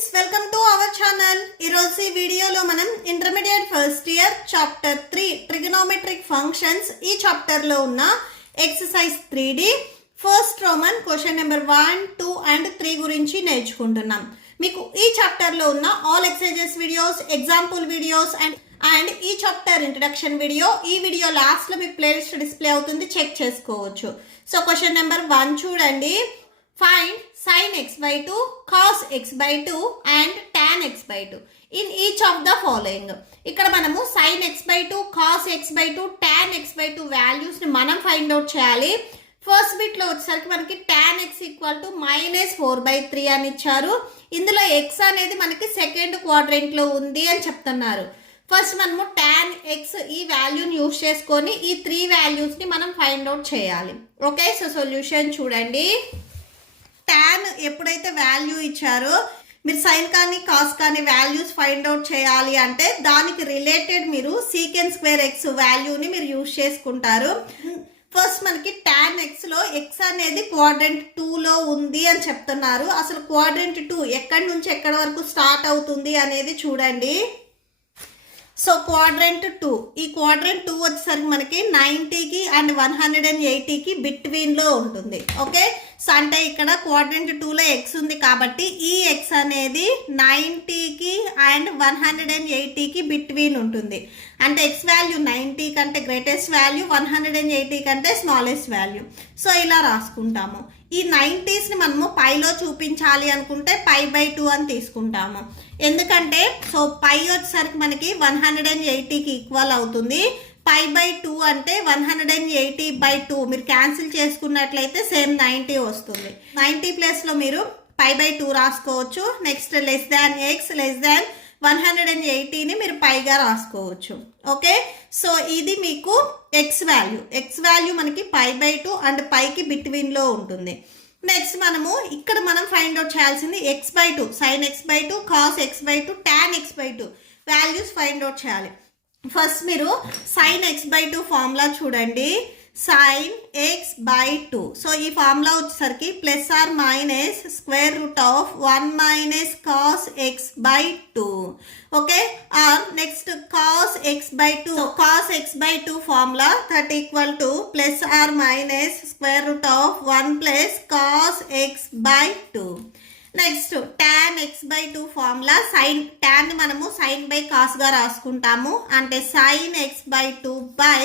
Friends, welcome to our channel. ఈరోజు ఈ వీడియోలో మనం intermediate first year chapter 3 trigonometric functions ఈ చాప్టర్లో ఉన్న exercise 3D first Roman question number 1, 2 and 3 గురించి నేర్చుకుంటున్నాం. మీకు ఈ చాప్టర్లో ఉన్న all exercises videos, example videos and ఈ చాప్టర్ ఇంట్రడక్షన్ వీడియో ఈ వీడియో లాస్ట్లో మీకు ప్లేలిస్ట్ డిస్ప్లే అవుతుంది, చెక్ చేసుకోవచ్చు. సో క్వశ్చన్ నెంబర్ 1 చూడండి. Find sin x by 2, cos x by 2 and tan x by 2 in each of the following. ఇక్కడ మనము sin x by 2, cos x by 2, tan x by 2 వాల్యూస్ని మనం find out చేయాలి. First బిట్లో వచ్చేసరికి మనకి tan x equal to -4/3 అని ఇచ్చారు. ఇందులో x అనేది మనకి సెకండ్ క్వాడ్రెంట్లో ఉంది అని చెప్తున్నారు. ఫస్ట్ మనము tan x ఈ వాల్యూని యూజ్ చేసుకొని ఈ 3 వాల్యూస్ని మనం ఫైండ్ అవుట్ చేయాలి. ఓకే, సో సొల్యూషన్ చూడండి. tan ఎప్పుడైతే వాల్యూ ఇచ్చారో మీరు సైన్ కానీ కాస్ కానీ వాల్యూస్ ఫైండ్ అవుట్ చేయాలి అంటే దానికి రిలేటెడ్ మీరు సీకెన్ స్క్వేర్ ఎక్స్ వాల్యూని మీరు యూజ్ చేసుకుంటారు. ఫస్ట్ మనకి tan xలో x అనేది క్వాడ్రంట్ 2లో ఉంది అని చెప్తున్నారు. అసలు క్వాడ్రంట్ 2 ఎక్కడి నుంచి ఎక్కడి వరకు స్టార్ట్ అవుతుంది అనేది చూడండి. సో క్వాడ్రంట్ 2, ఈ క్వాడ్రంట్ 2 వచ్చేసరికి మనకి 90కి అండ్ 180కి బిట్వీన్లో ఉంటుంది. ఓకే, సో అంటే ఇక్కడ క్వాడ్రంట్ 2లో x ఉంది కాబట్టి ఈ x అనేది 90కి అండ్ 180కి బిట్వీన్ ఉంటుంది. అంటే x వాల్యూ 90 కంటే గ్రేటెస్ట్ వాల్యూ, 180 కంటే స్మాలెస్ట్ వాల్యూ. సో ఇలా రాసుకుంటాము. ఈ 90స్ని మనము పైలో చూపించాలి అనుకుంటే π/2 అని తీసుకుంటాము. ఎందుకంటే సో పై వచ్చేసరికి మనకి 180కి ఈక్వల్ అవుతుంది. π/2 అంటే 180/2 మీరు క్యాన్సిల్ చేసుకున్నట్లయితే సేమ్ 90 వస్తుంది. 90 ప్లేస్లో మీరు π/2 రాసుకోవచ్చు. Next less than x less than 180ని మీరు పైగా రాసుకోవచ్చు. ఓకే, సో ఇది మీకు ఎక్స్ వాల్యూ మనకి π/2 అండ్ పైకి బిట్వీన్లో ఉంటుంది. నెక్స్ట్ మనం ఫైండ్ అవుట్ చేయాల్సింది x/2, sin x/2, cos x/2, tan x/2 values find out చేయాలి. ఫస్ట్ మీరు sin x/2 ఫార్ములా చూడండి. sin x/2, సో ఈ ఫార్ములా వచ్చేసరికి +or- (1 - cos x/2). Okay, or next cos x/2, cos x/2 formula that equal to +or- (1 + cos x/2). Next tan x/2 formula tan మనము sin by cos గా రాసుకుంటాము. అంటే sin x/2 by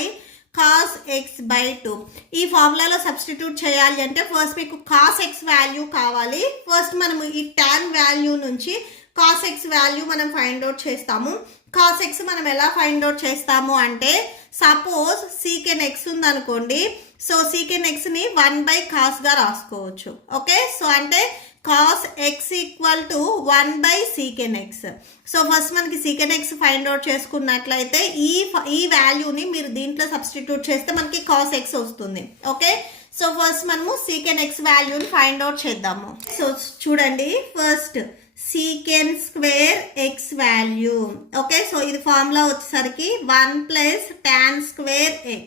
cos x/2. ఈ ఫార్ములాలో substitute చేయాలి అంటే first మీకు cos x value కావాలి. First మనము ఈ tan వాల్యూ నుంచి cos x వాల్యూ మనం ఫైండ్ అవుట్ చేస్తాము. cos x మనం ఎలా ఫైండ్ అవుట్ చేస్తాము అంటే సపోజ్ సీకెన్ x ఉందనుకోండి. సో సీకెన్ xని 1/cos గా రాసుకోవచ్చు. ఓకే, సో అంటే cos x equal to 1/secant x. So first మనకి secant x ఫైండ్ అవుట్ చేసుకున్నట్లయితే ఈ వాల్యూని మీరు దీంట్లో సబ్స్టిట్యూట్ చేస్తే మనకి cos x వస్తుంది. ఓకే, సో ఫస్ట్ మనము secant x వాల్యూని ఫైండ్ అవుట్ చేద్దాము. సో చూడండి, first secant square x value. Okay, so ఇది ఫార్ములా వచ్చేసరికి 1 + tan square x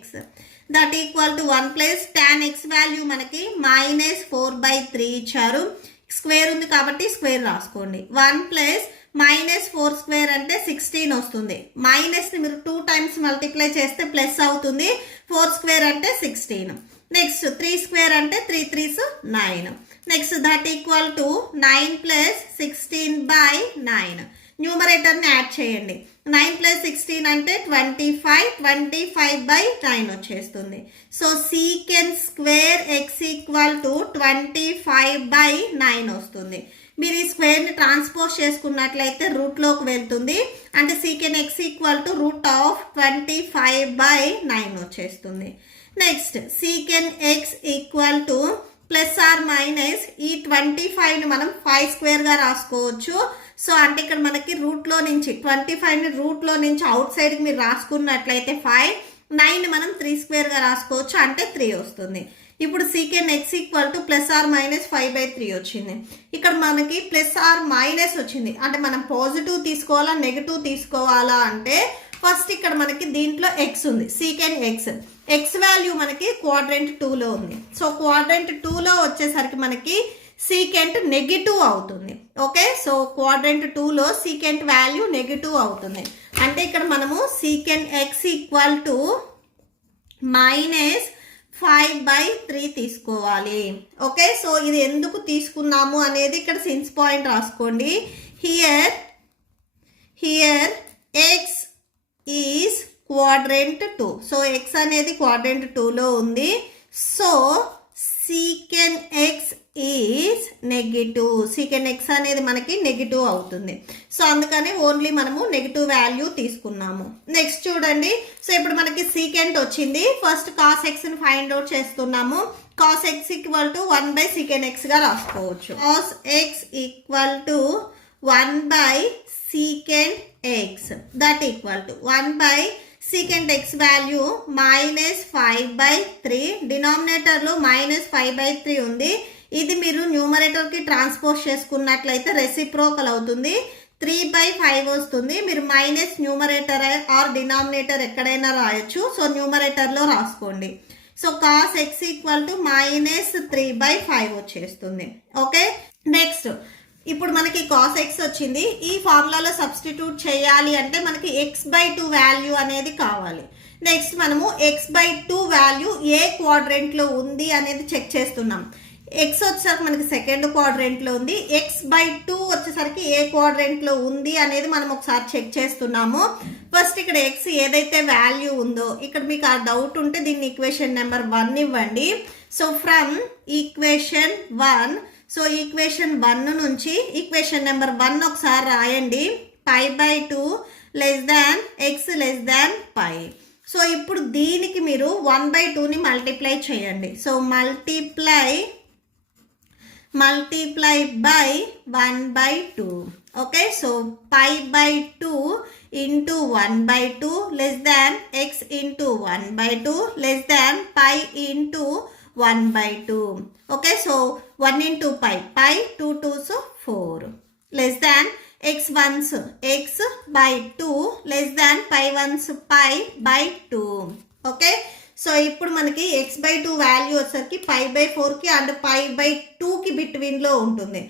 that equal to 1 + tan x value మనకి -4/3 ఇచ్చారు. స్క్వేర్ ఉంది కాబట్టి స్క్వేర్ రాసుకోండి. 1 + -4² అంటే 16 వస్తుంది. మైనస్ని మీరు 2 టైమ్స్ మల్టిప్లై చేస్తే ప్లస్ అవుతుంది. 4² అంటే 16. నెక్స్ట్ 3² అంటే 3 3s 9. Next that equal to 9 + 16/9. న్యూమరేటర్ని యాడ్ చేయండి. 9 + 16 అంటే 25, 25/9 వచ్చేస్తుంది. So secant square x equal to 25/9 వస్తుంది. మీరు ఈ స్క్వేర్ని ట్రాన్స్పోజ్ చేసుకున్నట్లయితే రూట్లోకి వెళ్తుంది. అంటే సీకెన్ x ఈక్వల్ టు √25/9 వచ్చేస్తుంది. Next సీకెన్ x equal to +or- ఈ 25ని మనం 5² రాసుకోవచ్చు. సో అంటే ఇక్కడ మనకి రూట్లో నుంచి 25ని రూట్లో నుంచి అవుట్ సైడ్కి మీరు రాసుకున్నట్లయితే 5, 9 మనం 3² రాసుకోవచ్చు. అంటే 3 వస్తుంది. ఇప్పుడు సీకెన్ x ఈక్వల్ టు +or- 5/3 వచ్చింది. ఇక్కడ మనకి +or- వచ్చింది. అంటే మనం పాజిటివ్ తీసుకోవాలా నెగిటివ్ తీసుకోవాలా అంటే ఫస్ట్ ఇక్కడ మనకి దీంట్లో x ఉంది, సీకెన్ x వాల్యూ మనకి క్వాడ్రంట్ 2లో ఉంది. సో క్వాడ్రంట్ 2లో వచ్చేసరికి మనకి సీకెంట్ నెగిటివ్ అవుతుంది. ఓకే, సో క్వాడ్రెంట్ 2లో సీకెంట్ వాల్యూ నెగిటివ్ అవుతుంది. అంటే ఇక్కడ మనము సీకెంట్ ఎక్స్ ఈక్వల్ టు -5/3 తీసుకోవాలి. ఓకే, సో ఇది ఎందుకు తీసుకున్నాము అనేది ఇక్కడ సిన్స్ పాయింట్ రాసుకోండి. Here X is quadrant 2. So X అనేది క్వాడ్రెంట్ 2లో ఉంది. So సీకెన్ X is negative. సీకెన్ X అనేది మనకి నెగిటివ్ అవుతుంది. సో అందుకని ఓన్లీ మనము నెగిటివ్ వాల్యూ తీసుకున్నాము. నెక్స్ట్ చూడండి, సో ఇప్పుడు మనకి సీకెంట్ వచ్చింది. ఫస్ట్ కాస్ ఎక్స్ని ఫైండ్ అవుట్ చేస్తున్నాము. Cos x equal to 1/sec ఎక్స్గా రాసుకోవచ్చు. Cos x equal to 1/sec X that equal to 1/sec x value -5/3. డినామినేటర్లో -5/3 ఉంది. ఇది మీరు న్యూమరేటర్కి ట్రాన్స్పోజ్ చేసుకున్నట్లయితే రెసిప్రోకల్ అవుతుంది. 3/5 వస్తుంది. మీరు మైనస్ న్యూమరేటర్ ఆర్ డినామినేటర్ ఎక్కడైనా రాయొచ్చు. సో న్యూమరేటర్లో రాసుకోండి. So cos x equal to -3/5 వచ్చేస్తుంది. ఓకే, నెక్స్ట్ ఇప్పుడు మనకి కాస్ ఎక్స్ వచ్చింది. ఈ ఫార్ములాలో సబ్స్టిట్యూట్ చేయాలి అంటే మనకి x/2 వాల్యూ అనేది కావాలి. నెక్స్ట్ మనము x/2 వాల్యూ ఏ క్వాడ్రెంట్లో ఉంది అనేది చెక్ చేస్తున్నాం. ఎక్స్ వచ్చేసరికి మనకి సెకండ్ క్వాడ్రెంట్లో ఉంది. x/2 వచ్చేసరికి ఏ క్వాడ్రెంట్లో ఉంది అనేది మనం ఒకసారి చెక్ చేస్తున్నాము. ఫస్ట్ ఇక్కడ ఎక్స్ ఏదైతే వాల్యూ ఉందో ఇక్కడ మీకు ఆ డౌట్ ఉంటే దీన్ని ఈక్వేషన్ నెంబర్ 1 ఇవ్వండి. So from equation 1, so equation 1 నుంచి ఈక్వేషన్ నెంబర్ 1 ఒకసారి రాయండి. π/2 x π. సో ఇప్పుడు దీనికి మీరు 1/2ని మల్టిప్లై చేయండి. So multiply by 1/2. Okay, so π/2 into 1/2 x into 1/2 π into 1/2. Okay, so 1 into π 2 2s 4 x1s x/2 π1s π/2. Okay, so ఇప్పుడు మనకి x/2 వాల్యూ వచ్చేసరికి π/4కి అండ్ π/2కి బిట్వీన్లో ఉంటుంది.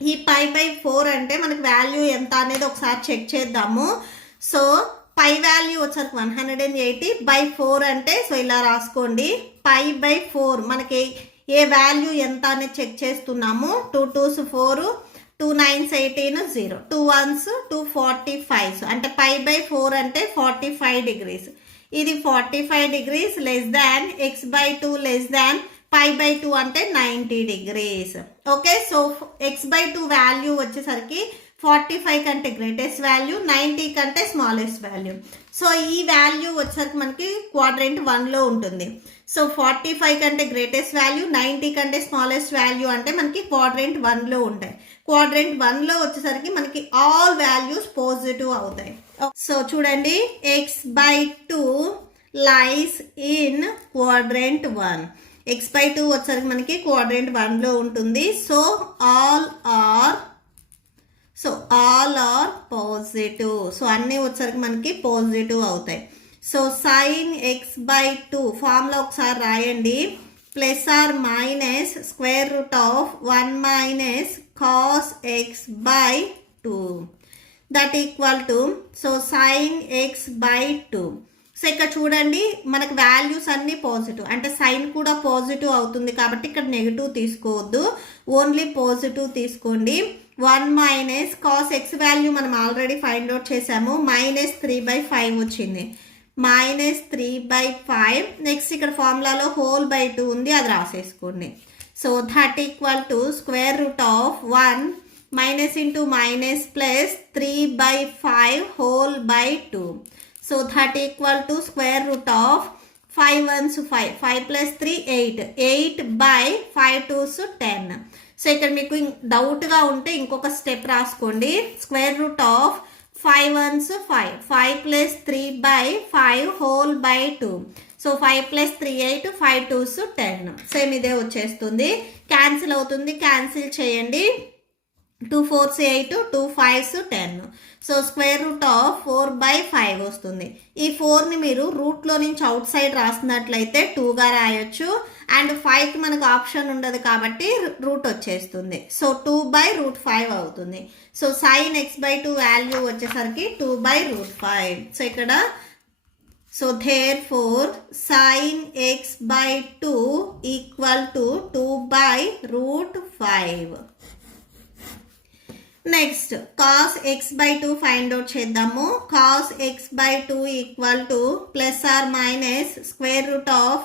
ఈ π/4 అంటే మనకి వాల్యూ ఎంత అనేది ఒకసారి చెక్ చేద్దాము. సో పై వాల్యూ వచ్చేసరికి 180/4 అంటే సో ఇలా రాసుకోండి. π/4 మనకి ఏ వాల్యూ ఎంత అనేది చెక్ చేస్తున్నాము. 2 2s 4 2 9s 18 0 2 1s 245. అంటే π/4 అంటే 45 degrees. ఇది 45 degrees x/2 π/2 అంటే 90 degrees. Okay, so x/2 value వచ్చేసరికి 45 కంటే గ్రేటెస్ట్ వాల్యూ, 90 కంటే స్మాలెస్ట్ వాల్యూ. సో ఈ వాల్యూ వచ్చేసరికి మనకి క్వాడ్రెంట్ 1లో ఉంటుంది. సో 45 కంటే గ్రేటెస్ట్ వాల్యూ, 90 కంటే స్మాలెస్ట్ వాల్యూ అంటే మనకి క్వాడ్రెంట్ 1లో ఉంటాయి. క్వాడ్రెంట్ 1లో వచ్చేసరికి మనకి ఆల్ వాల్యూస్ పాజిటివ్ అవుతాయి. సో చూడండి, x/2 lies in quadrant 1. x/2 వచ్చేసరికి మనకి క్వాడ్రెంట్ 1లో ఉంటుంది. So all are positive. So అన్నీ వచ్చేసరికి మనకి పాజిటివ్ అవుతాయి. సో sin x/2 ఫార్ములా ఒకసారి రాయండి. +or- cos x/2 that equal to so sin x/2. So ఇక్కడ చూడండి మనకు వాల్యూస్ అన్నీ పాజిటివ్, అంటే సైన్ కూడా పాజిటివ్ అవుతుంది కాబట్టి ఇక్కడ నెగిటివ్ తీసుకోవద్దు, ఓన్లీ పాజిటివ్ తీసుకోండి. 1 - cos x వాల్యూ మనం ఆల్రెడీ ఫైండ్ అవుట్ చేసాము. -3/5 వచ్చింది. -3/5. నెక్స్ట్ ఇక్కడ ఫార్ములాలో హోల్/2 ఉంది, అది రాసేసుకోండి. So that equal to √1 minus into minus plus 3/5 whole. So that equal to √5 1s 5 5 + 3 8 8/5 2s 10. So ఇక్కడ మీకు డౌట్గా ఉంటే ఇంకొక స్టెప్ రాసుకోండి. √5 1s 5 5 + 3/5 whole. So 5 + 3 8 5 2s 10. Same ఇదే వచ్చేస్తుంది, క్యాన్సిల్ అవుతుంది, క్యాన్సిల్ చేయండి. 2 4s 8, 2 5s 10. So square root of 4/5 వస్తుంది. ఈ 4ని మీరు రూట్లో నుంచి అవుట్ సైడ్ రాసినట్లయితే 2గా రాయొచ్చు. అండ్ 5కి మనకు ఆప్షన్ ఉండదు కాబట్టి రూట్ వచ్చేస్తుంది. సో 2/√5 అవుతుంది. సో sin x/2 వాల్యూ వచ్చేసరికి 2/√5. సో ఇక్కడ so therefore sin x/2 equal to 2/√5. Next cos x/2 find out చేద్దాము. cos x/2 equal to plus or minus square root of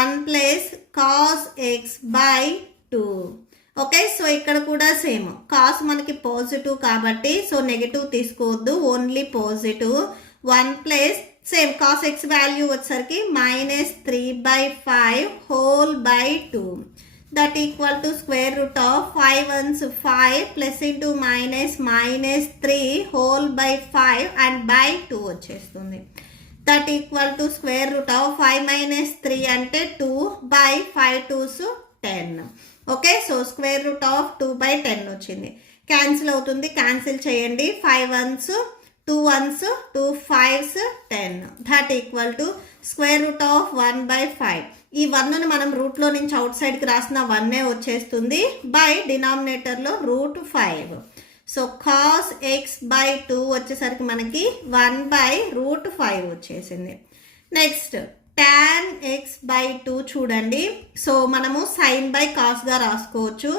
1 plus cos x/2. Okay, so ఇక్కడ కూడా same cos మనకి positive కాబట్టి so negative తీసుకోవద్దు, only positive. 1 plus same cos x value వచ్చేసరికి -3/5 whole by 2. that equal to square root of 5 ones 5 plus into minus -3 whole by 5 and by 2 వచ్చేస్తుంది. that equal to square root of 5 minus 3 అంటే 2 by 5 2s 10. Okay, so square root of 2/10 వచ్చింది. Cancel అవుతుంది, cancel చేయండి. 5 ones 2 ones 2 5s 10. that equal to square root of 1/5. ఈ 1ను మనం రూట్లో నుంచి out సైడ్కి రాసిన 1 వచ్చేస్తుంది బై డినామినేటర్లో √5. సో cos x/2 వచ్చేసరికి మనకి 1/√5 వచ్చేసింది. నెక్స్ట్ tan x/2 చూడండి. సో మనము sin/cosగా రాసుకోవచ్చు.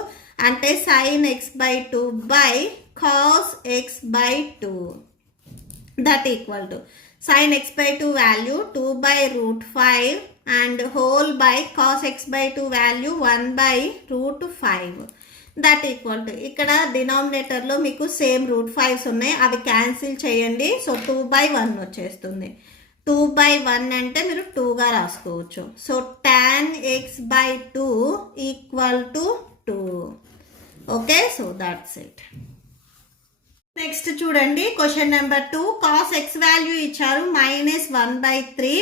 అంటే sin x/2 by cos x/2. That equal to sin x/2 value 2/√5 and whole by cos x/2 value 1/√5. That equal to ఇక్కడ డినామినేటర్లో మీకు సేమ్ √5s ఉన్నాయి, అవి క్యాన్సిల్ చేయండి. సో 2/1 వచ్చేస్తుంది. 2/1 అంటే మీరు 2గా రాసుకోవచ్చు. So tan x/2 equal to 2. Okay, so that's it. Next చూడండి question number 2. cos x value ఇచ్చారు -1/3.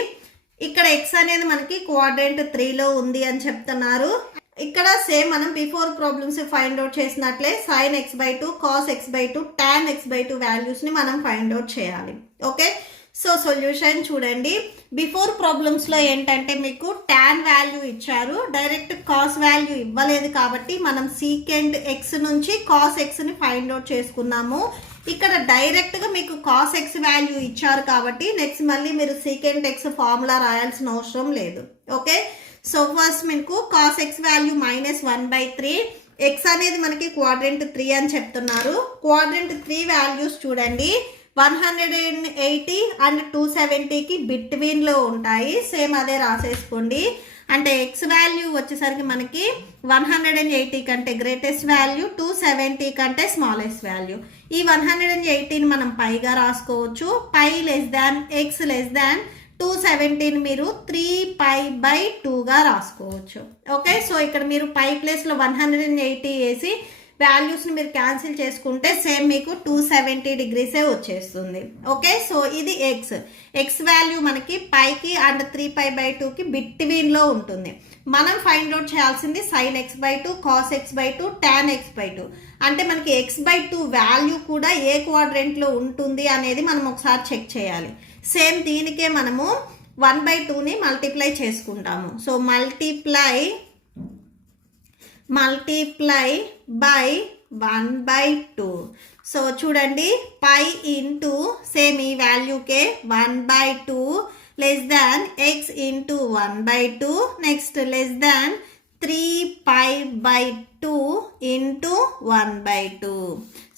ఇక్కడ x అనేది మనకి క్వాడ్రంట్ 3లో ఉంది అని చెప్తున్నారు. ఇక్కడ సేమ్ మనం బిఫోర్ ప్రాబ్లమ్స్ ఫైండ్ అవుట్ చేసినట్లే sin x/2 cos x/2 tan x/2 వాల్యూస్ని మనం ఫైండ్ అవుట్ చేయాలి. ఓకే, సో సొల్యూషన్ చూడండి. బిఫోర్ ప్రాబ్లమ్స్లో ఏంటంటే మీకు tan వాల్యూ ఇచ్చారు, డైరెక్ట్ cos వాల్యూ ఇవ్వలేదు కాబట్టి మనం సీకెంట్ x నుంచి cos xని ఫైండ్ అవుట్ చేసుకున్నాము. ఇక్కడ డైరెక్ట్గా మీకు cos x వాల్యూ ఇచ్చారు కాబట్టి నెక్స్ట్ మళ్ళీ మీరు సీకెంట్ x ఫార్ములా రాయాల్సిన అవసరం లేదు. ఓకే, సో ఫస్ట్ మీకు cos x వాల్యూ -1/3. x అనేది మనకి క్వాడ్రంట్ 3 అని చెప్తున్నారు. క్వాడ్రంట్ 3 వాల్యూస్ చూడండి 180 అండ్ 270కి బిట్వీన్లో ఉంటాయి. సేమ్ అదే రాసేసుకోండి. అంటే x వాల్యూ వచ్చేసరికి మనకి 180 కంటే గ్రేటెస్ట్ వాల్యూ, 270 కంటే స్మాలెస్ట్ వాల్యూ. ఈ 180ని మనం పైగా రాసుకోవచ్చు. పై x 270ని మీరు 3π/2గా రాసుకోవచ్చు. ఓకే, సో ఇక్కడ మీరు పై ప్లేస్లో 180 వేసి వాల్యూస్ని మీరు క్యాన్సిల్ చేసుకుంటే సేమ్ మీకు 270 degrees వచ్చేస్తుంది. ఓకే, సో ఇది x వాల్యూ మనకి పైకి అండ్ 3π/2కి బిట్వీన్లో ఉంటుంది. మనం ఫైండ్ అవుట్ చేయాల్సింది sin x/2 cos x/2 tan x/2. అంటే మనకి x/2 వాల్యూ కూడా ఏ క్వాడ్రంట్లో ఉంటుంది అనేది మనం ఒకసారి చెక్ చేయాలి. సేమ్ దీనికే మనము 1/2ని మల్టిప్లై చేసుకుంటాము. So multiply by 1/2. సో చూడండి పై ఇంటూ సేమ్ ఈ వాల్యూకే 1/2 less than x into 1/2 next less than 3π/2 into 1/2.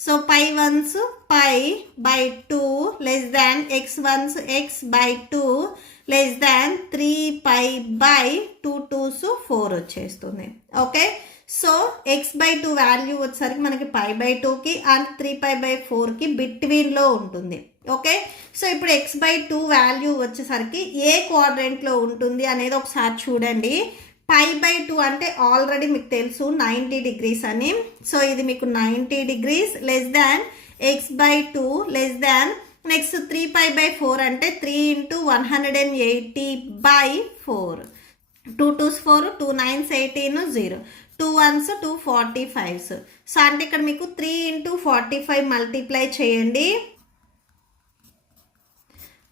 So pi ones π/2 less than x ones x/2 less than 3π/2 2s 4 వచ్చేస్తుంది. ఓకే, సో x/2 వాల్యూ వచ్చేసరికి మనకి π/2కి and 3π/4కి బిట్వీన్లో ఉంటుంది. Okay, so ఇప్పుడు x/2 value వచ్చేసరికి ఏ క్వాడ్రంట్లో ఉంటుంది అనేది ఒకసారి చూడండి. π/2 అంటే ఆల్రెడీ మీకు తెలుసు 90 degrees అని. సో ఇది మీకు 90 degrees less than x/2 less than next 3π/4 అంటే 3 into 180/4. 2 2s 4, 2 9s 18, 0. 2 1s 2 45s. So అంటే ఇక్కడ మీకు 3 into 45 మల్టిప్లై చేయండి,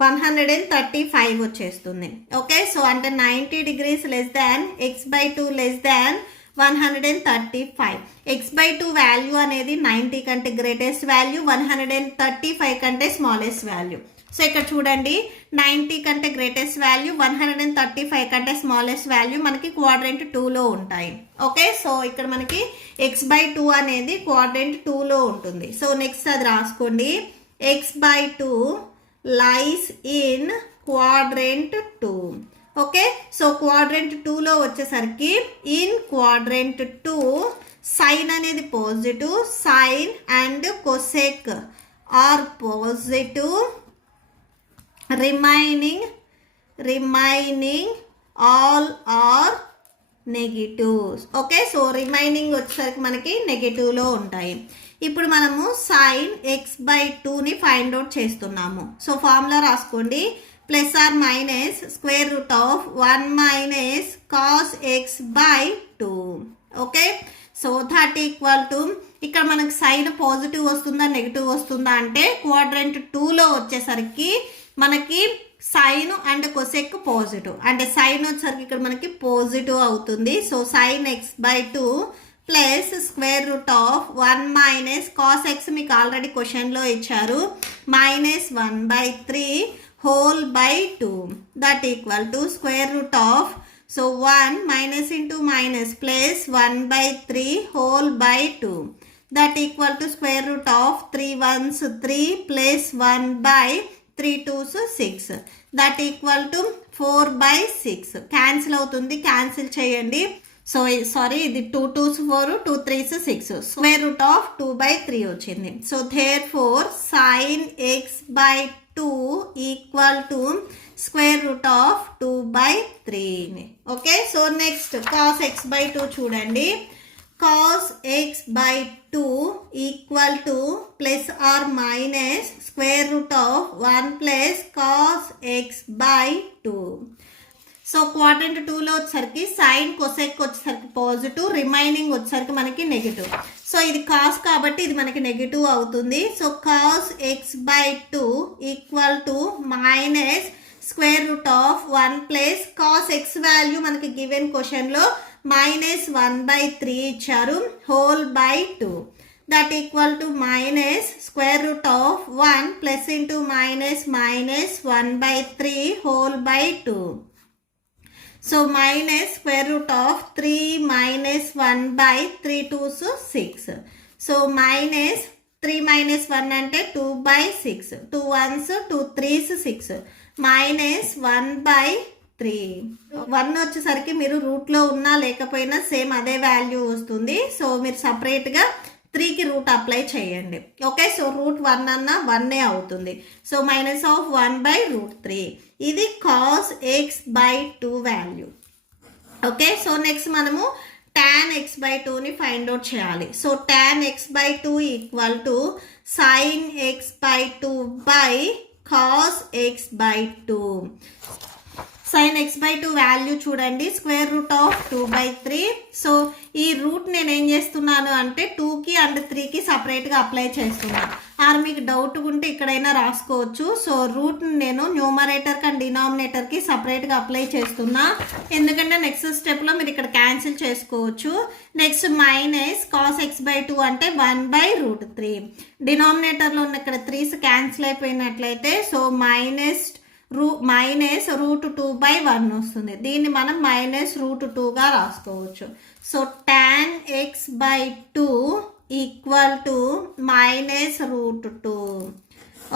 135 వచ్చేస్తుంది. ఓకే, సో అంటే 90 degrees less than x/2 less దాన్ 135. x/2 వాల్యూ అనేది 90 కంటే గ్రేటెస్ట్ వాల్యూ, 135 కంటే స్మాలెస్ట్ వాల్యూ. సో ఇక్కడ చూడండి, 90 కంటే గ్రేటెస్ట్ వాల్యూ, 135 కంటే స్మాలెస్ట్ వాల్యూ మనకి క్వాడ్రెంట్ 2లో ఉంటాయి. ఓకే, సో ఇక్కడ మనకి x/2 అనేది క్వాడ్రెంట్ 2లో ఉంటుంది. సో నెక్స్ట్ అది రాసుకోండి, x/2 lies in quadrant 2. Okay, so quadrant 2లో వచ్చేసరికి ఇన్ క్వాడ్రెంట్ 2 సైన్ అనేది positive, sine and cosec are positive, remaining all are negatives. Okay, so remaining వచ్చేసరికి మనకి నెగిటివ్లో ఉంటాయి. ఇప్పుడు మనము సైన్ x/2ని ఫైండ్ అవుట్ చేస్తున్నాము. సో ఫార్ములా రాసుకోండి, plus or minus square root of 1 minus cos x/2. Okay, so that equal to ఇక్కడ మనకి సైన్ పాజిటివ్ వస్తుందా నెగిటివ్ వస్తుందా అంటే క్వాడ్రెంట్ 2లో వచ్చేసరికి మనకి సైన్ అండ్ కొసెక్ పాజిటివ్, అంటే సైన్ వచ్చేసరికి ఇక్కడ మనకి పాజిటివ్ అవుతుంది. So sine x/2 plus square root of 1 minus cos x మీకు ఆల్రెడీ క్వశ్చన్లో ఇచ్చారు, minus 1/3 whole by 2 that equal to square root of, so 1 minus into minus plus 1/3 whole by 2 that equal to square root of 3 1s 3 plus 1/3 2s 6 that equal to 4/6. cancel అవుతుంది, cancel చేయండి. So sorry, ఇది 2 2s 4 2 3s 6, square root of 2/3 వచ్చింది. So therefore sine x/2 equal to square root of 2/3. Okay, so next cos x/2 చూడండి, cos x/2 equal to plus or minus square root of 1 plus cos x/2. So quadrant 2లో వచ్చేసరికి sine cosec వచ్చేసరికి positive, remaining వచ్చేసరికి మనకి negative. So ఇది cos కాబట్టి ఇది మనకి నెగిటివ్ అవుతుంది. So cos x/2 equal to minus square root of 1 plus cos x value మనకి గివెన్ క్వశ్చన్లో మైనస్ 1/3 ఇచ్చారు, whole by 2 that equal to minus square root of 1 plus into minus minus 1/3 whole by 2. So minus square root of 3 minus 1/3 2s 6. So minus 3 minus 1 అంటే 2/6, 2 1s 2 3s 6 minus 1/3. 1 వచ్చేసరికి మీరు రూట్లో ఉన్నా లేకపోయినా same అదే value వస్తుంది. So మీరు సపరేట్గా 3కి రూట్ అప్లై చేయండి. ఓకే, సో రూట్ 1 అన్న 1 అవుతుంది. So minus of 1/√3. ఇది cos x/2 value. Okay, so next మనము tan x/2ని ఫైండ్ అవుట్ చేయాలి. So tan x/2 equal to sine x/2 by cos x/2. Sine x/2 value చూడండి, స్క్వేర్ రూట్ ఆఫ్ 2/3. సో ఈ root నేను ఏం చేస్తున్నాను అంటే 2కి అండ్ 3కి సపరేట్గా అప్లై చేస్తున్నాను. ఆర్ మీకు డౌట్ ఉంటే ఇక్కడైనా రాసుకోవచ్చు. సో రూట్ నేను న్యూమరేటర్కి అండ్ డినామినేటర్కి సపరేట్గా అప్లై చేస్తున్నా, ఎందుకంటే నెక్స్ట్ స్టెప్లో మీరు ఇక్కడ క్యాన్సిల్ చేసుకోవచ్చు. నెక్స్ట్ మైనస్ కాస్ x/2 అంటే 1/√3. డినామినేటర్లో ఉన్న ఇక్కడ 3s క్యాన్సిల్ అయిపోయినట్లయితే సో మైనస్ √2/1 వస్తుంది. దీన్ని మనం -√2గా రాసుకోవచ్చు. So tan x/2 equal to -√2.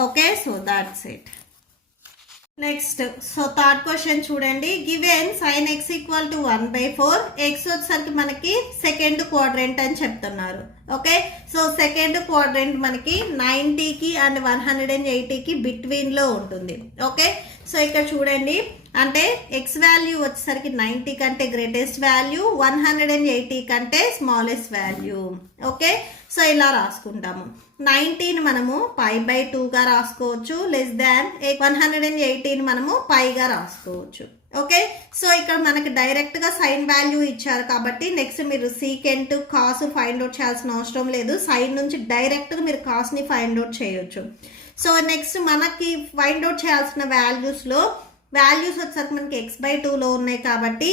Okay, so that's it. Next so third question చూడండి, given sine x equal to 1/4, x వచ్చేసరికి మనకి సెకండ్ క్వాడ్రెంట్ అని చెప్తున్నారు. ఓకే, సో సెకండ్ క్వాడ్రెంట్ మనకి 90కి అండ్ 180కి బిట్వీన్లో ఉంటుంది. ఓకే, సో ఇక్కడ చూడండి, అంటే ఎక్స్ వాల్యూ వచ్చేసరికి 90 కంటే గ్రేటెస్ట్ వాల్యూ, 180 కంటే స్మాలెస్ట్ వాల్యూ. ఓకే, సో ఇలా రాసుకుంటాము. 90ని మనము π/2గా రాసుకోవచ్చు, లెస్ దాన్ 180ని మనము πగా రాసుకోవచ్చు. ఓకే, సో ఇక్కడ మనకి డైరెక్ట్గా సైన్ వాల్యూ ఇచ్చారు కాబట్టి నెక్స్ట్ మీరు సీకెంట్ కాస్ ఫైండ్ అవుట్ చేయాల్సిన అవసరం లేదు. సైన్ నుంచి డైరెక్ట్గా మీరు కాస్ని ఫైండ్ అవుట్ చేయొచ్చు. సో నెక్స్ట్ మనకి ఫైండ్ అవుట్ చేయాల్సిన వాల్యూస్ వచ్చేసరికి మనకి x/2లో ఉన్నాయి కాబట్టి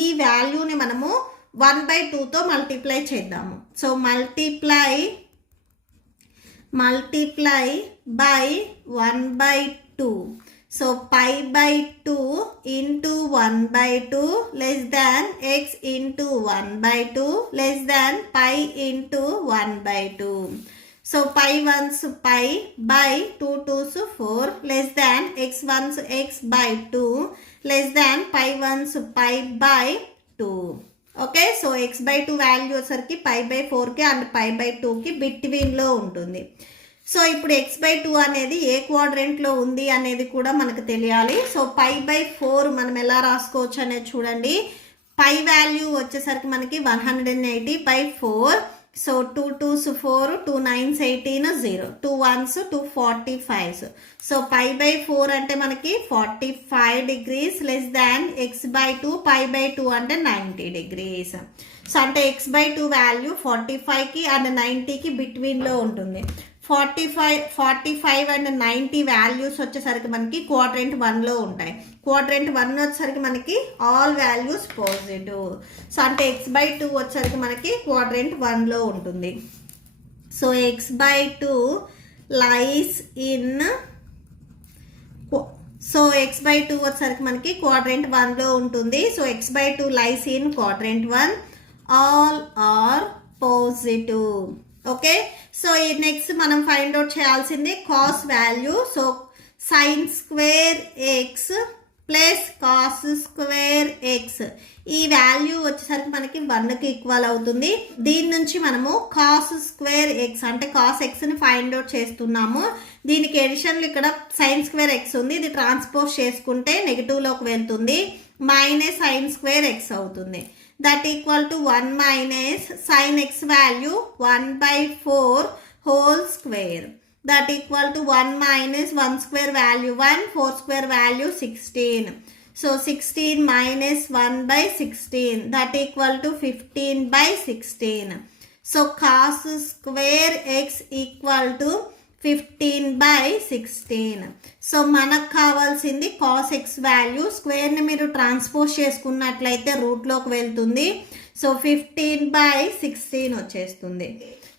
ఈ వాల్యూని మనము 1/2తో మల్టిప్లై చేద్దాము. So multiply by 1/2. So π/2 into 1/2 less than x into 1/2 less than pi into 1/2. So pi 1's pi by 2 2's 4 less than x 1's x by 2 less than pi 1's pi by 2. Okay, so x/2 value వచ్చరికి π/4కి and π/2కి బిట్వీన్లో ఉంటుంది. So ఇప్పుడు x/2 అనేది ఏ క్వాడ్రెంట్లో ఉంది అనేది కూడా మనకు తెలియాలి. So π/4 మనం ఎలా రాసుకోవచ్చు అనేది చూడండి. పై వాల్యూ వచ్చేసరికి మనకి 180/4. So 2 2's 4, 2 9's 18, 0, 2 1's 2 45's. So π/4 అంటే మనకి 45 degrees లెస్ దాన్ x/2. π/2 అంటే 90 degrees. సో అంటే x/2 వాల్యూ 45కి అండ్ 90కి బిట్వీన్లో ఉంటుంది. 45 అండ్ 90 వాల్యూస్ వచ్చేసరికి మనకి క్వాడ్రెంట్ 1లో ఉంటాయి. క్వాడ్రెంట్ 1 వచ్చేసరికి మనకి ఆల్ వాల్యూస్ పాజిటివ్. సో అంటే x/2 వచ్చేసరికి మనకి క్వాడ్రెంట్ 1లో ఉంటుంది. సో x/2 లైస్ ఇన్ వచ్చేసరికి మనకి క్వాడ్రెంట్ 1లో ఉంటుంది. So x/2 lies in quadrant 1. All are positive. Okay, so next మనం ఫైండ్ అవుట్ చేయాల్సింది cos value. So sine square x plus cos square x, ఈ వాల్యూ వచ్చేసరికి మనకి 1కి ఈక్వల్ అవుతుంది. దీని నుంచి మనము కాస్ స్క్వేర్ ఎక్స్ అంటే కాస్ ఎక్స్ని ఫైండ్ అవుట్ చేస్తున్నాము. దీనికి ఎడిషన్లో ఇక్కడ సైన్ స్క్వేర్ ఎక్స్ ఉంది, ఇది ట్రాన్స్పోజ్ చేసుకుంటే నెగిటివ్లోకి వెళ్తుంది, మైనస్ సైన్ స్క్వేర్ ఎక్స్ అవుతుంది. that equal to 1 minus sin x value 1/4 whole square. That equal to 1 minus 1 square value 1, 4 square value 16. So 16 minus 1/16, that equal to 15/16. So cos square x equal to 15/16. So మనకు కావాల్సింది cos x value. స్క్వేర్ని మీరు transpose చేసుకున్నట్లయితే రూట్లోకి వెళ్తుంది. So 15/16 వచ్చేస్తుంది.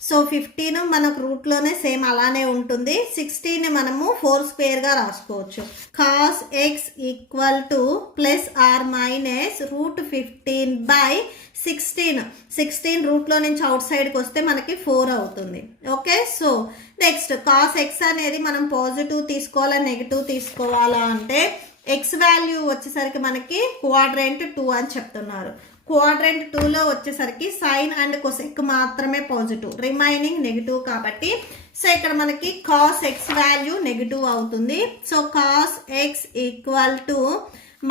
So 15 మనకు రూట్లోనే same అలానే ఉంటుంది. 16ని మనము 4 స్క్వేర్గా రాసుకోవచ్చు. Cos x equal to plus or minus root 15/16. 16 రూట్లో నుంచి అవుట్ సైడ్కి వస్తే మనకి 4 అవుతుంది. Okay, so next cos X అనేది మనం పాజిటివ్ తీసుకోవాలా నెగిటివ్ తీసుకోవాలా అంటే ఎక్స్ వాల్యూ వచ్చేసరికి మనకి క్వాడ్రెంట్ 2 అని చెప్తున్నారు. క్వాడ్రెంట్ 2లో వచ్చేసరికి సైన్ అండ్ కొసెక్ మాత్రమే పాజిటివ్, రిమైనింగ్ నెగిటివ్ కాబట్టి సో ఇక్కడ మనకి కాస్ ఎక్స్ వాల్యూ నెగిటివ్ అవుతుంది. So cos x equal to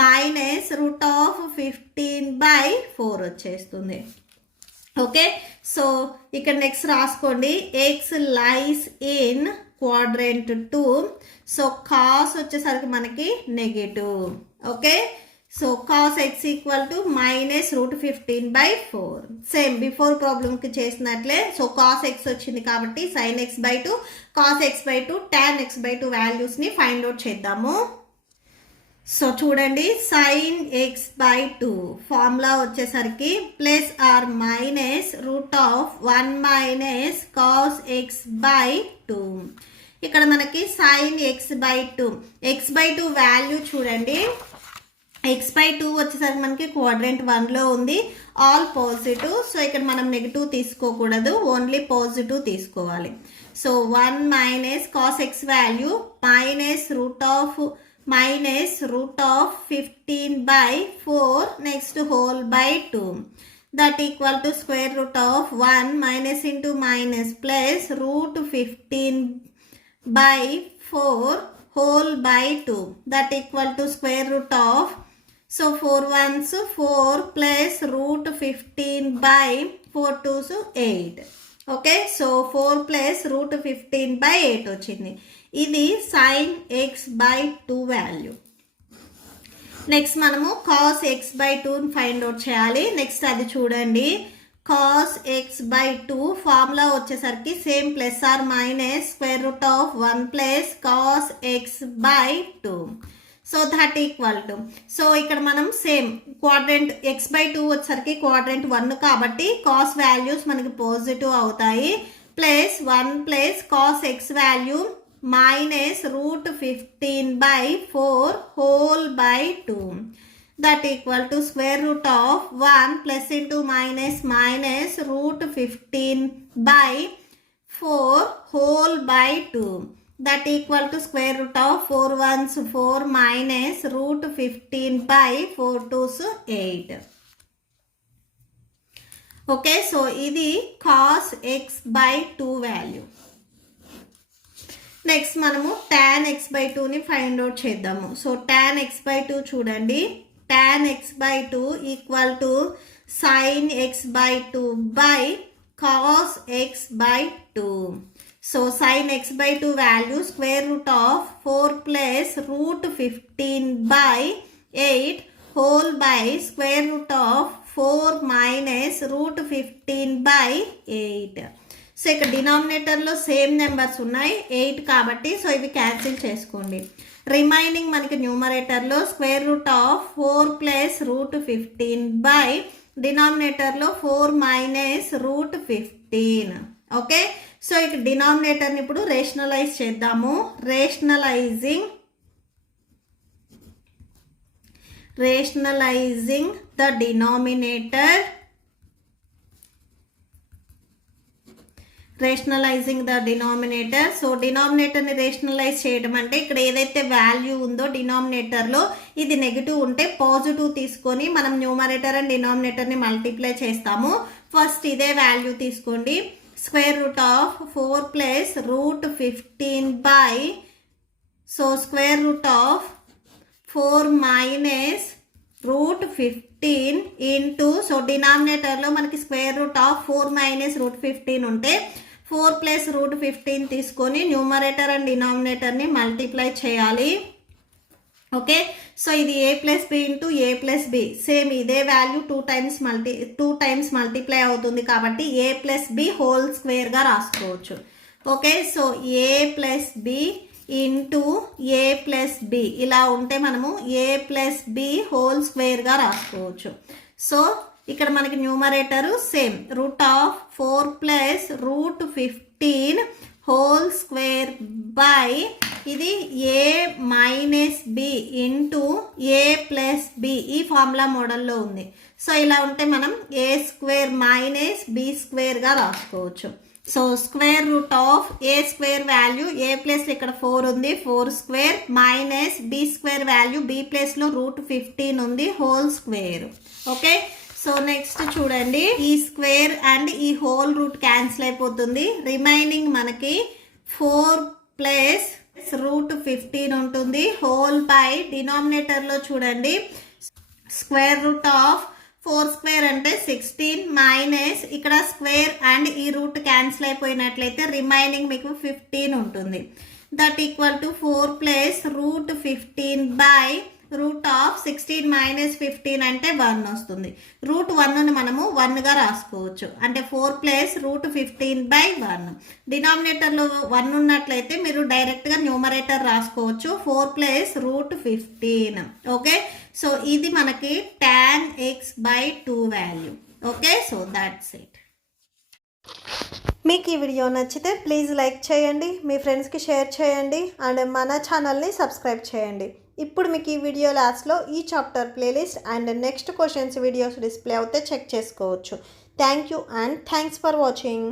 minus root of 15/4 వచ్చేస్తుంది. ఓకే, సో ఇక్కడ నెక్స్ట్ రాసుకోండి. X lies in quadrant 2. So cos వచ్చేసరికి మనకి negative. Okay, so cos x equal to minus root 15/4. Same before ప్రాబ్లమ్కి చేసినట్లే. So cos X వచ్చింది కాబట్టి sign x/2 cos x/2 tan x/2 వాల్యూస్ని ఫైండ్ అవుట్ చేద్దాము. సో చూడండి, సైన్ x/2 ఫార్ములా వచ్చేసరికి plus or minus root of 1 minus cos x/2. ఇక్కడ మనకి సైన్ x/2 వాల్యూ చూడండి. x/2 వచ్చేసరికి మనకి క్వాడ్రెంట్ 1లో ఉంది, ఆల్ పాజిటివ్. సో ఇక్కడ మనం నెగిటివ్ తీసుకోకూడదు, ఓన్లీ పాజిటివ్ తీసుకోవాలి. So 1 minus cos x value minus root of 15/4 next whole by 2. That equal to square root of 1 minus into minus plus root 15/4 whole by 2. That equal to square root of, so 4 1's 4 plus root 15/4 2's 8. Okay, so 4 plus root 15/8 వచ్చింది. ఇది sine x/2 value. Next మనము cos x/2 find out చేయాలి. Next అది చూడండి, cos x/2 formula వచ్చేసరికి same plus or minus √1 plus cos x/2. So that equal to, so ఇక్కడ మనం same quadrant x/2 వచ్చేసరికి క్వాడ్రంట్ 1 కాబట్టి కాస్ వాల్యూస్ మనకి పాజిటివ్ అవుతాయి. Plus 1 plus cos x value minus √15/4 whole by 2. That equal to square root of 1 plus into minus minus √15/4 whole by 2. That equal to square root of 4 ones 4 minus √15/4 2s 8. Okay, so ఇది cos x/2 value. Next మనము tan x/2ని find out చేద్దాము. So tan x/2 చూడండి, tan x/2 equal to sin x/2 by cos x/2. So sin x/2 value square root of 4 plus √15/8 whole by square root of 4 minus √15/8. So ఇక్కడ డినామినేటర్లో same numbers ఉన్నాయి 8 కాబట్టి, so ఇవి cancel చేసుకోండి. Remaining మనకి న్యూమరేటర్లో square root of 4 plus √15 డినామినేటర్లో 4 minus √15. Okay, so ఇక డినామినేటర్ని ఇప్పుడు రేషనలైజ్ చేద్దాము. Rationalising the denominator. సో డినామినేటర్ని రేషనలైజ్ చేయడం అంటే ఇక్కడ ఏదైతే వాల్యూ ఉందో డినామినేటర్లో ఇది నెగిటివ్ ఉంటే పాజిటివ్ తీసుకొని మనం న్యూమరేటర్ అండ్ డినామినేటర్ని మల్టిప్లై చేస్తాము. ఫస్ట్ ఇదే వాల్యూ తీసుకోండి, square root of 4 plus √15 so square root of 4 minus √15 into, so డినామినేటర్లో మనకి స్క్వేర్ రూట్ ఆఫ్ 4 మైనస్ √15 ఉంటే 4 ప్లస్ √15 తీసుకొని న్యూమరేటర్ అండ్ డినామినేటర్ని మల్టిప్లై చేయాలి. ఓకే, సో ఇది a plus B into a plus B, same ఇదే వాల్యూ 2 టైమ్స్ మల్టిప్లై అవుతుంది కాబట్టి a ప్లస్ బి హోల్ స్క్వేర్గా రాసుకోవచ్చు. Okay, so a plus B into a plus B ఇలా ఉంటే మనము a ప్లస్ బి హోల్ స్క్వేర్గా రాసుకోవచ్చు. సో ఇక్కడ మనకి numerator same root of 4 plus √15 whole square by ఇది a minus B into a plus B ఈ ఫార్ములా మోడల్లో ఉంది. సో ఇలా ఉంటే మనం a స్క్వేర్ మైనస్ బి స్క్వేర్గా రాసుకోవచ్చు. So square root of a square value a plus ఇక్కడ 4 ఉంది 4 square minus b square value b ప్లస్లో √15 ఉంది whole square. Okay, so next చూడండి, ఈ స్క్వేర్ అండ్ ఈ హోల్ రూట్ క్యాన్సిల్ అయిపోతుంది. రిమైనింగ్ మనకి 4 ప్లస్ √15 ఉంటుంది హోల్ బై డినామినేటర్లో చూడండి స్క్వేర్ రూట్ ఆఫ్ 4 స్క్వేర్ అంటే 16 మైనస్ ఇక్కడ స్క్వేర్ అండ్ ఈ రూట్ క్యాన్సిల్ అయిపోయినట్లయితే రిమైనింగ్ మీకు 15 ఉంటుంది. That equal to 4 plus √15 by root of 16 minus 15 అంటే 1 వస్తుంది. √1ని మనము 1గా రాసుకోవచ్చు, అంటే 4 ప్లస్ √15/1. డినామినేటర్లో 1 ఉన్నట్లయితే మీరు డైరెక్ట్గా న్యూమరేటర్ రాసుకోవచ్చు 4 ప్లస్ √15. ఓకే, సో ఇది మనకి tan x/2 value. Okay, so that's it. మీకు ఈ వీడియో నచ్చితే ప్లీజ్ లైక్ చేయండి, మీ ఫ్రెండ్స్కి షేర్ చేయండి అండ్ మన ఛానల్ని సబ్స్క్రైబ్ చేయండి. ఇప్పుడు మీకు ఈ వీడియో లాస్ట్లో ఈ chapter playlist and next questions videos display అవుతే చెక్ చేసుకోవచ్చు. Thank you and thanks for watching.